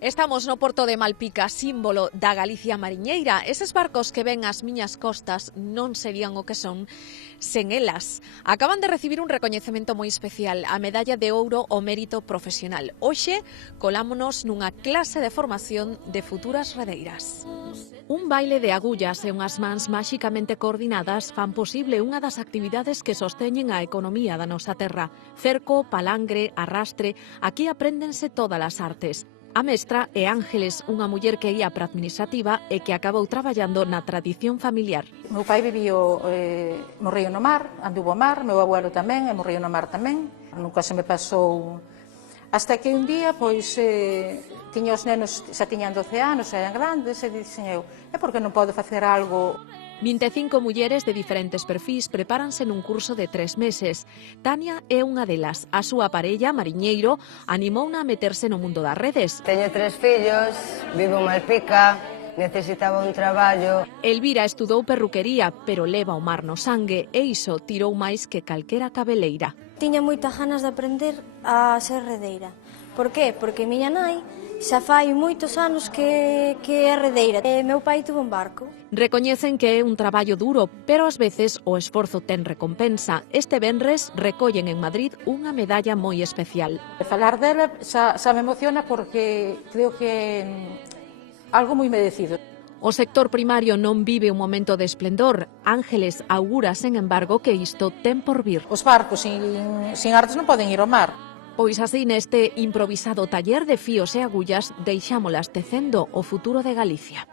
Estamos no porto de Malpica, símbolo da Galicia mariñeira. Eses barcos que ven as miñas costas non serían o que son sen elas. Acaban de recibir un recoñecemento moi especial, a medalla de ouro ao mérito profesional. Hoxe colámonos nunha clase de formación de futuras redeiras. Un baile de agullas e unhas mans máxicamente coordinadas fan posible unha das actividades que sosteñen a economía da nosa terra. Cerco, palangre, arrastre, aquí apréndense todas as artes. A mestra é Ángeles, unha muller que ia para a administrativa e que acabou traballando na tradición familiar. Meu pai viviu no río no mar, anduvo ao mar, meu abuelo tamén, e morreu no mar tamén. Nunca se me pasou. Hasta que un día, pois, tiña os nenos, xa tiñan 12 anos, eran grandes, e dixen eu, por que non podo facer algo? 25 mulleres de diferentes perfís prepáranse nun curso de 3 meses. Tania é unha delas. A súa parella, mariñeiro, animouna a meterse no mundo das redes. Teño 3 fillos, vivo en Malpica, necesitaba un traballo. Elvira estudou perruquería, pero leva o mar no sangue e iso tirou máis que calquera cabeleira. Tiña moitas ganas de aprender a ser redeira. Por qué? Porque miña nai xa fai moitos anos que é redeira. E meu pai tuvo un barco. Recoñecen que é un traballo duro, pero ás veces o esforzo ten recompensa. Este venres recollen en Madrid unha medalla moi especial. Falar dela xa me emociona porque creo que é algo moi merecido. O sector primario non vive un momento de esplendor. Ángeles augura, sen embargo, que isto ten por vir. Os barcos sin artes non poden ir ao mar. Pois así neste improvisado taller de fíos e agullas deixámolas tecendo o futuro de Galicia.